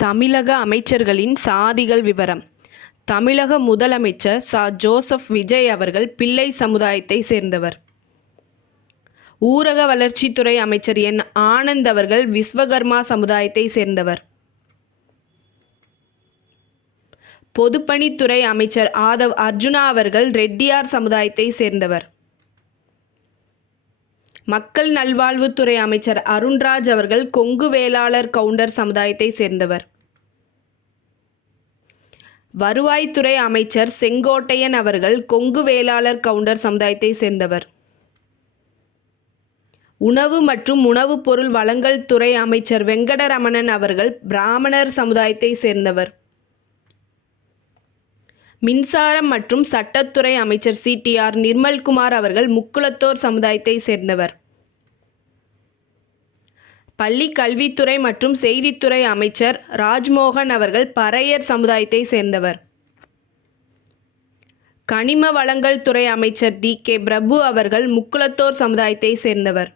தமிழக அமைச்சர்களின் சாதிகள் விவரம். தமிழக முதலமைச்சர் ஜோசப் விஜய் அவர்கள் பிள்ளை சமுதாயத்தை சேர்ந்தவர். ஊரக வளர்ச்சித்துறை அமைச்சர் ஆனந்த் அவர்கள் விஸ்வகர்மா சமுதாயத்தை சேர்ந்தவர். பொதுப்பணித்துறை அமைச்சர் ஆதவ் அர்ஜுனா அவர்கள் ரெட்டியார் சமுதாயத்தை சேர்ந்தவர். மக்கள் நல்வாழ்வுத்துறை அமைச்சர் அருண்ராஜ் அவர்கள் கொங்கு வேளாளர் கவுண்டர் சமுதாயத்தை சேர்ந்தவர். வருவாய்த்துறை அமைச்சர் செங்கோட்டையன் அவர்கள் கொங்கு வேளாளர் கவுண்டர் சமுதாயத்தை சேர்ந்தவர். உணவு மற்றும் உணவுப் பொருள் வழங்கல் துறை அமைச்சர் வெங்கடரமணன் அவர்கள் பிராமணர் சமுதாயத்தை சேர்ந்தவர். மின்சாரம் மற்றும் சட்டத்துறை அமைச்சர் CTR நிர்மல்குமார் அவர்கள் முக்குளத்தோர் சமுதாயத்தை சேர்ந்தவர். பள்ளி கல்வித்துறை மற்றும் செய்தித்துறை அமைச்சர் ராஜ்மோகன் அவர்கள் பறையர் சமுதாயத்தை சேர்ந்தவர். கனிம வளங்கள் துறை அமைச்சர் DK பிரபு அவர்கள் முக்குளத்தோர் சமுதாயத்தை சேர்ந்தவர்.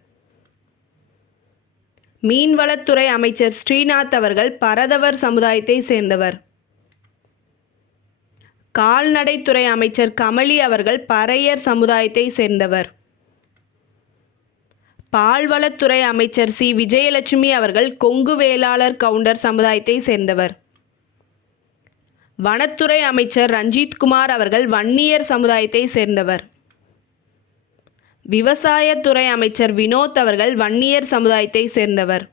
மீன்வளத்துறை அமைச்சர் ஸ்ரீநாத் அவர்கள் பரதவர் சமுதாயத்தை சேர்ந்தவர். கால்நடைத்துறை அமைச்சர் கமலி அவர்கள் பறையர் சமுதாயத்தை சேர்ந்தவர். பால்வளத்துறை அமைச்சர் C விஜயலட்சுமி அவர்கள் கொங்கு வேளாளர் கவுண்டர் சமுதாயத்தை சேர்ந்தவர். வனத்துறை அமைச்சர் ரஞ்சித்குமார் அவர்கள் வன்னியர் சமுதாயத்தை சேர்ந்தவர். விவசாயத்துறை அமைச்சர் வினோத் அவர்கள் வன்னியர் சமுதாயத்தை சேர்ந்தவர்.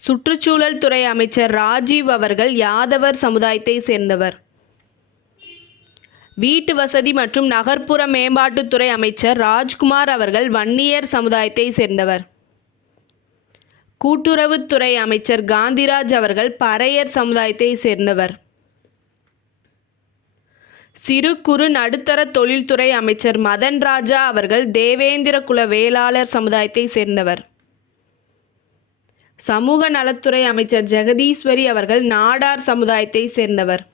சுற்றுச்சூழல் துறை அமைச்சர் ராஜீவ் அவர்கள் யாதவர் சமுதாயத்தை சேர்ந்தவர். வீட்டு வசதி மற்றும் நகர்ப்புற மேம்பாட்டுத்துறை அமைச்சர் ராஜ்குமார் அவர்கள் வன்னியர் சமுதாயத்தை சேர்ந்தவர். கூட்டுறவுத்துறை அமைச்சர் காந்திராஜ் அவர்கள் பறையர் சமுதாயத்தை சேர்ந்தவர். சிறு குறு நடுத்தர தொழில்துறை அமைச்சர் மதன் ராஜா அவர்கள் தேவேந்திர குல வேளாளர் சமுதாயத்தை சேர்ந்தவர். சமூக நலத்துறை அமைச்சர் ஜெகதீஸ்வரி அவர்கள் நாடார் சமுதாயத்தை சேர்ந்தவர்.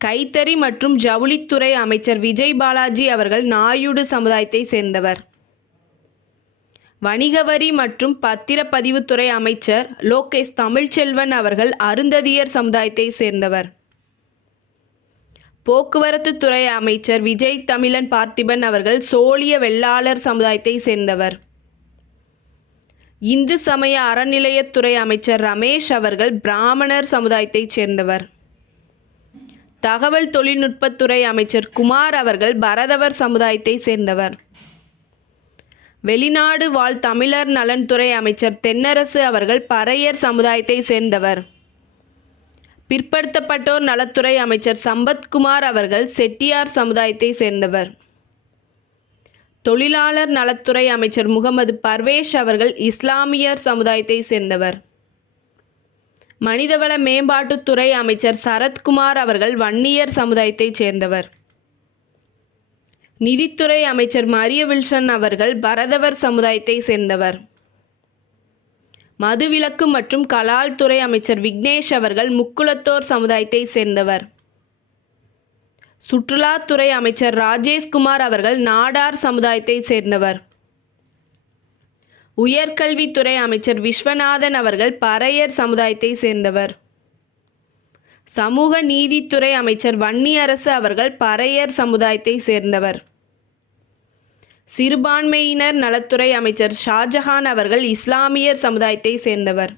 கைத்தறி மற்றும் ஜவுளித்துறை அமைச்சர் விஜய் பாலாஜி அவர்கள் நாயுடு சமுதாயத்தை சேர்ந்தவர். வணிக வரி மற்றும் பத்திரப்பதிவுத்துறை அமைச்சர் லோகேஷ் தமிழ்ச்செல்வன் அவர்கள் அருந்ததியர் சமுதாயத்தை சேர்ந்தவர். போக்குவரத்து துறை அமைச்சர் விஜய் தமிழன் பார்த்திபன் அவர்கள் சோழிய வெள்ளாளர் சமுதாயத்தை சேர்ந்தவர். இந்து சமய அறநிலையத்துறை அமைச்சர் ரமேஷ் அவர்கள் பிராமணர் சமுதாயத்தை சேர்ந்தவர். தகவல் தொழில்நுட்பத்துறை அமைச்சர் குமார் அவர்கள் பரதவர் சமுதாயத்தை சேர்ந்தவர். வெளிநாடு வாழ் தமிழர் நலன்துறை அமைச்சர் தென்னரசு அவர்கள் பறையர் சமுதாயத்தை சேர்ந்தவர். பிற்படுத்தப்பட்டோர் நலத்துறை அமைச்சர் சம்பத்குமார் அவர்கள் செட்டியார் சமுதாயத்தை சேர்ந்தவர். தொழிலாளர் நலத்துறை அமைச்சர் முகமது பர்வேஷ் அவர்கள் இஸ்லாமியர் சமுதாயத்தை சேர்ந்தவர். மனிதவள மேம்பாட்டுத்துறை அமைச்சர் சரத்குமார் அவர்கள் வன்னியர் சமுதாயத்தைச் சேர்ந்தவர். நிதித்துறை அமைச்சர் மரிய வில்சன் அவர்கள் பரதவர் சமுதாயத்தை சேர்ந்தவர். மதுவிலக்கு மற்றும் கலால் துறை அமைச்சர் விக்னேஷ் அவர்கள் முக்குளத்தோர் சமுதாயத்தை சேர்ந்தவர். சுற்றுலாத்துறை அமைச்சர் ராஜேஷ்குமார் அவர்கள் நாடார் சமுதாயத்தை சேர்ந்தவர். உயர்கல்வித்துறை அமைச்சர் விஸ்வநாதன் அவர்கள் பறையர் சமுதாயத்தை சேர்ந்தவர். சமூக நீதித்துறை அமைச்சர் வன்னியரசு அவர்கள் பறையர் சமுதாயத்தை சேர்ந்தவர். சிறுபான்மையினர் நலத்துறை அமைச்சர் ஷாஜஹான் அவர்கள் இஸ்லாமியர் சமுதாயத்தை சேர்ந்தவர்.